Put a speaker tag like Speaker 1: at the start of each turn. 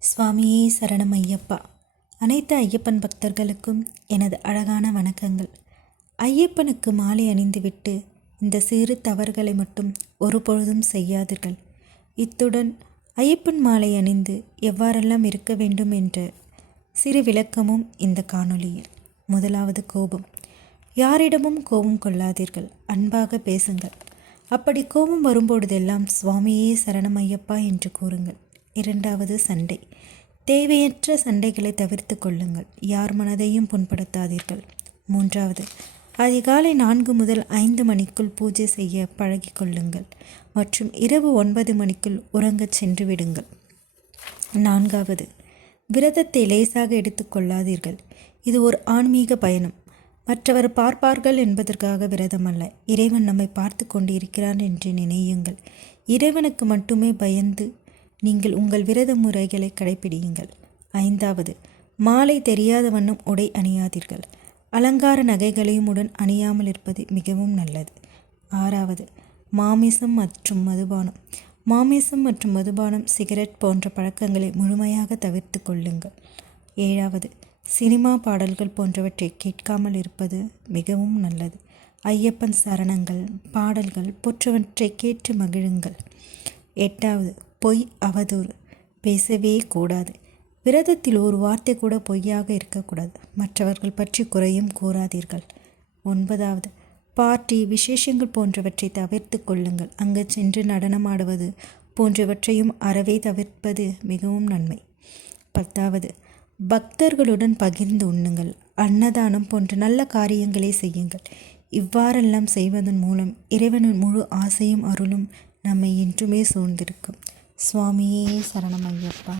Speaker 1: சுவாமியே சரணம் ஐயப்பா. அனைத்து ஐயப்பன் பக்தர்களுக்கும் எனது அழகான வணக்கங்கள். ஐயப்பனுக்கு மாலை அணிந்துவிட்டு இந்த சிறு தவறுகளை மட்டும் ஒருபொழுதும் செய்யாதீர்கள். இத்துடன் ஐயப்பன் மாலை அணிந்து எவ்வாறெல்லாம் இருக்க வேண்டும் என்ற சிறு விளக்கமும் இந்த காணொளியில். முதலாவது கோபம். யாரிடமும் கோபம் கொள்ளாதீர்கள். அன்பாக பேசுங்கள். அப்படி கோபம் வரும்பொழுதெல்லாம் சுவாமியே சரணம் ஐயப்பா என்று கூறுங்கள். இரண்டாவது சண்டை. தேவையற்ற சண்டைகளை தவிர்த்து கொள்ளுங்கள். யார் மனதையும் புண்படுத்தாதீர்கள். மூன்றாவது அதிகாலை நான்கு முதல் ஐந்து மணிக்குள் பூஜை செய்ய பழகி கொள்ளுங்கள். மற்றும் இரவு ஒன்பது மணிக்குள் உறங்கச் சென்று விடுங்கள். நான்காவது விரதத்தை லேசாக எடுத்துக்கொள்ளாதீர்கள் இது ஒரு ஆன்மீக பயணம். மற்றவர் பார்ப்பார்கள் என்பதற்காக விரதம் அல்ல. இறைவன் நம்மை பார்த்து கொண்டு இருக்கிறான் என்று நினையுங்கள். இறைவனுக்கு மட்டுமே பயந்து நீங்கள் உங்கள் விரத முறைகளை கடைபிடியுங்கள் ஐந்தாவது மாலை தெரியாத வண்ணம் உடை அணியாதீர்கள். அலங்கார நகைகளையும் உடன் அணியாமல் இருப்பது மிகவும் நல்லது. ஆறாவது மாமிசம் மற்றும் மதுபானம். மாமிசம் மற்றும் மதுபானம் சிகரெட் போன்ற பழக்கங்களை முழுமையாக தவிர்த்து கொள்ளுங்கள். ஏழாவது சினிமா பாடல்கள் போன்றவற்றை கேட்காமல் இருப்பது மிகவும் நல்லது. ஐயப்பன் சரணங்கள் பாடல்கள் போன்றவற்றை கேட்டு மகிழுங்கள். எட்டாவது பொய் அவதூறு. பேசவே கூடாது. விரதத்தில் ஒரு வார்த்தை கூட பொய்யாக இருக்கக்கூடாது. மற்றவர்கள் பற்றி குறையும் கூறாதீர்கள். ஒன்பதாவது பார்ட்டி விசேஷங்கள் போன்றவற்றை தவிர்த்து கொள்ளுங்கள். அங்கு சென்று நடனமாடுவது போன்றவற்றையும் அறவே தவிர்ப்பது மிகவும் நன்மை. பத்தாவது பக்தர்களுடன் பகிர்ந்து உண்ணுங்கள். அன்னதானம் போன்ற நல்ல காரியங்களை செய்யுங்கள். இவ்வாறெல்லாம் செய்வதன் மூலம் இறைவனின் முழு ஆசையும் அருளும் நம்மை என்றுமே சூழ்ந்திருக்கும். சுவாமியே சரணமையப்பா